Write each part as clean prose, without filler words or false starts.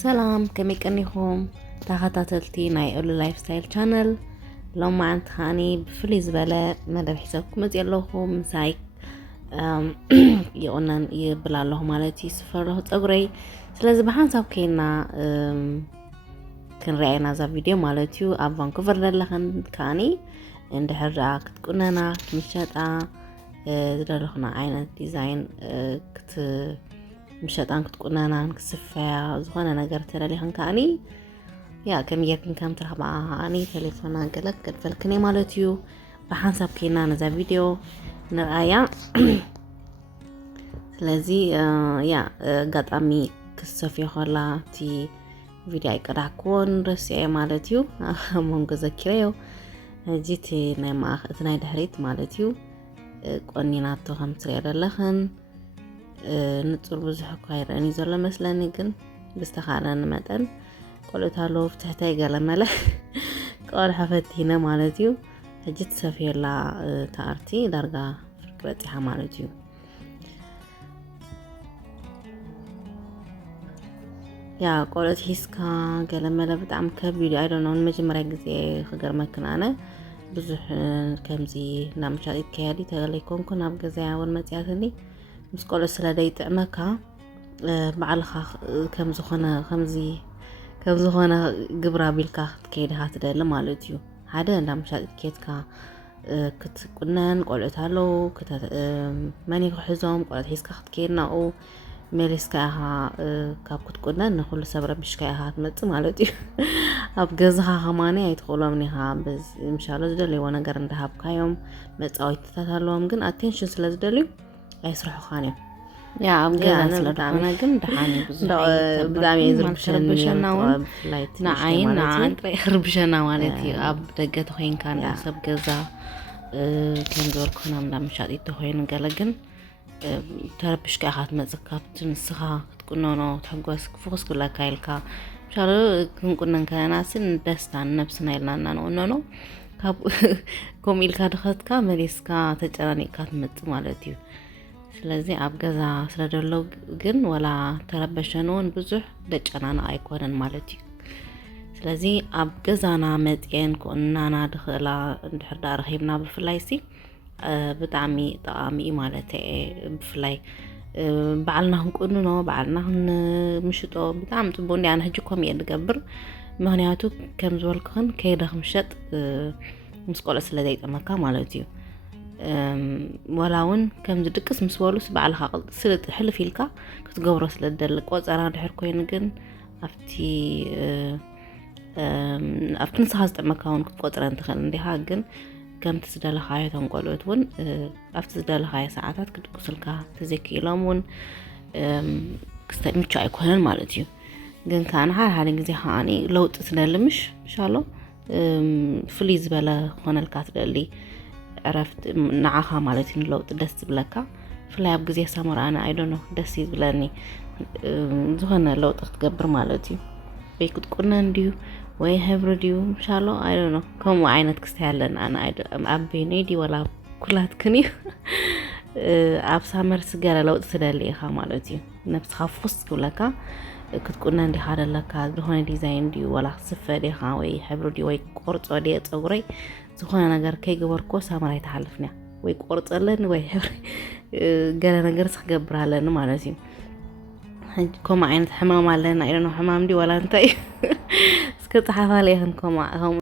سلام كمي كنيكم تخاتلتي ناي اولو لايف ستايل channel لو ما عند خاني بفليز بلا مدى بحسابكم ازي اللهم مسايك يقولنا يبلا الله مالتي سفر له تقري سلازي بحان سابكينا كان رأينا ذا فيديو مالتيو اب فانكوفر للخن كاني عند حرة كتكوننا مشاتا دلخنا عين ديزاين كت مشاتا كتكوننا كسفة زغانا نقر ترى لخن كاني يا كم يكن كم ترحبا اني تليفونا قلق قد فالكني مالتيو بحان سابكينا نذا فيديو نرأيا ስለዚህ ያ ጋጣሚ ክሰፍ ይሆላ ቲ ቪዲዮ ይቀዳኩን ረስየ ማለትዩ አሞንጎ ዘኪረዮ እጂቲ ናይ ማእኸት ናይ ድሕሪት ማለትዩ ቆኒናቶ ከምትሪ ያደለኽን ንጹር ብዙሕ ካይረኒ ዘሎ መስለኒ ግን ብስተኻረን መጠን ቆልታሎ ፍትሕታይ ገለመለ ቆል ሓፈቲነ ማለትዩ እጂት ሰፍየላ ታርቲ ዳርጋ ፍርቅ በፂሓ ማለትዩ يا قولت هيسكا قال ملا بتعم كبير I don't know المجمرة جزء خجر مكنانة بزح كمزي نام شادي كيادي تغلي كون أبغى زي أول ما تياتني بس قول السلادة يتعمكها بعلخا كم زخنا جبرا بالكا كيد هات ده لما لتيو هذا نام شادي كيدكا كت كنن قولت هالو كت ماني حزام قولت هيسكا خد كيدنا أو ميلسكاها كاب كتكونا نقول سبرا بشكاها تمت مالتي أبجزها هماني يدخلوا منها بس إن شاء الله زدلي وأنا قرن ذهب كيوم متأويت تتهلوا ممكن attention سلزدلي يسرحوا خاني يا أبجز أنا قم دحاني بدأني يزربشنا نعين نعن يربشنا مالتي أب دقت خين كان أسب جزا كان زور كنا من مشادي تخين قلقن تربش كأخذ مزكابت نسخة تكوننا تحجوس فوس كلها كايلكا شالو كنا كناسين دستان نفسنا يلنا نونو كاب كوميل كادخت كامريسكا تجراني كات متمالتيو ስለዚህ አብገዛ ስለደለው ግን ወላ ተረበሸነውን ብዙሕ ደጨናና አይኮነን ማለት እዩ ስለዚህ አብገዛና መጥየን ኮናና ድኽላ እንድሕር ዳርኺብና ብፍላይሲ بتعمي طعامي مالته بفلاي بعلنا هنقولنا بعلنا مشطو بتعم تبوني أنا هجيكم يدقبر مهنياتو كم زولكن كيدا خمشت مسقولة سلديت أما كمالتيو ولاون كم زدكس مسوالوس بعلها سلت حل فيلكا كتجورة سلدلك وزارة دحر كوينجن أفتي أفتن سهزت أما كون كتقطر أنت خلنا دي هاجن كم تسدل خاية تنقلوتون أفتسدل خاية ساعات كتقصلكا تزكي لامون كستمتع يكونن مالتيو جن كان هذا جزء هاني لو تسدل مش إن شاء الله فليز بلا خنا الكاتدلي عرفت نعاها مالتين لو تدست بلكا فلا يبقى زي سامر أنا I don't know دستيز بلاني زهنا لو تقبر مالتيو بيكون كنا نديو way have radio إن شاء الله I don't know كم عينت كستهلن أنا أبي نيدي ولا كلها تكني أب سامر سجارة لو تسدلي خامالتي نفس خافوس كلها كتكون عندي هذا لك هون ديزاين دي ولا صفة دي way have radio way قرط ودي أتصوري زخنا نجار كي جبر كوس سامر يتحالفنا way قرط لنا way have جانا نجار سجبرها لنا مالتي كم عينت حمام علينا إذا إنه حمام دي ولا أنتي سكت حواليهم كم هم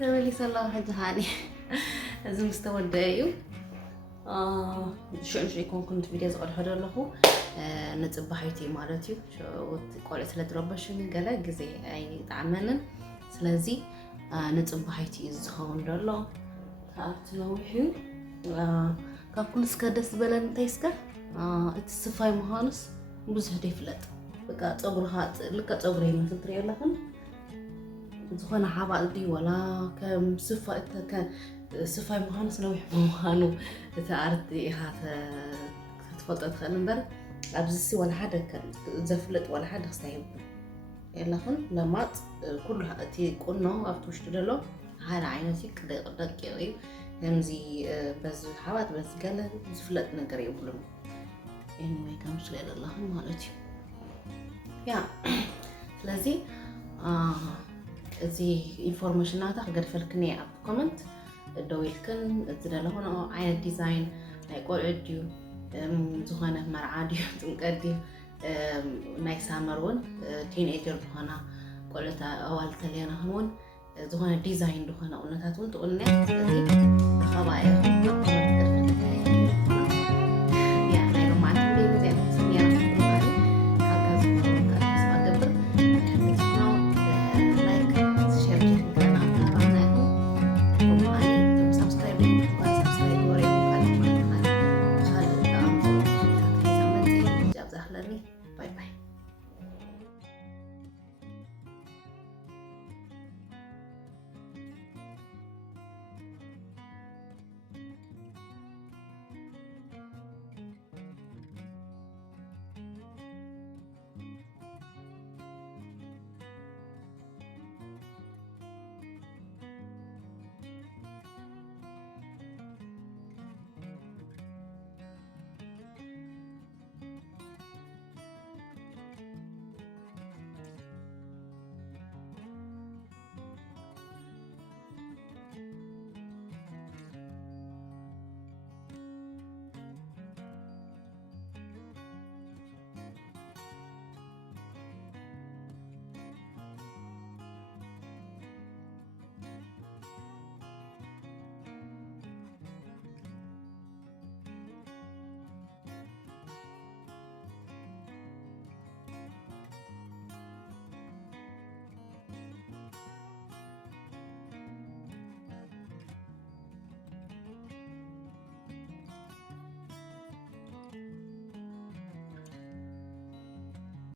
ተመሊሰ ኣለኹ ሕጂ ሃኒ እዚ ምስ ተወደአ እዩ ሽዑ ኮንኩንት ቪድዮ ዝቐድሖ ዘለኹ ንፅባሒቱ እዩ ማለት እዩ ቆልዑ ስለ ትረበሽን ገለ ግዜ ኣይጣዕመንን ስለዚ ንፅባሒቱ እዩ ዝኸውን ዘሎ ካብቲ ነዊሕ እዩ ካብ ኩሉ እስከ ደስ ዝበለን እንታይ እስከ እቲ ስፋይ ምዃኑስ ብዙሕ ደይፍለጥ በቃ ፀጉርኻ ልካ ፀጉሪ ይመስል ትሪኦ ኣለኹን ዝኾነ ሓባእ ድዩ ወላ ከም ስፋይ ምዃኑስ ነዊሕ ምዃኑ እቲ ኣርት ኢኻ ክትፈልጦ ትኽእል እምበር ኣብዚ ወላ ሓደ ዘፍልጥ ወላ ሓደ ክስታይ የብሉን የለኹን ለማፅ ኩሉ እቲ ቁኖ ኣብቲ ውሽጢ ዘሎ ሓደ ዓይነት እዩ ደቂቕ እዩ ከምዚ በዚ ሓባት በዚ ገለ ዝፍለጥ ነገር የብሉን ኤኒዌይ ከም ስለ ዘለኹን ማለት እዩ ያ ስለዚ እዚ ኢንፎርሜሽን ናታ ክገድፈልክኒ ኣብ ኮመንት ደዊልክን ዝደለኹን ዓይነት ዲዛይን ናይ ቆልዑ ድዩ ዝኾነ መርዓ ድዩ ጥምቀት ድዩ ናይ ሳመር እውን ቲንኤጀር ዝኾና ቆልዑት ኣዋልድ ተለየና እውን ዝኾነ ዲዛይን ዝኾነ ቁነታት እውን ትቁንያ ስለዚ ተኸባየ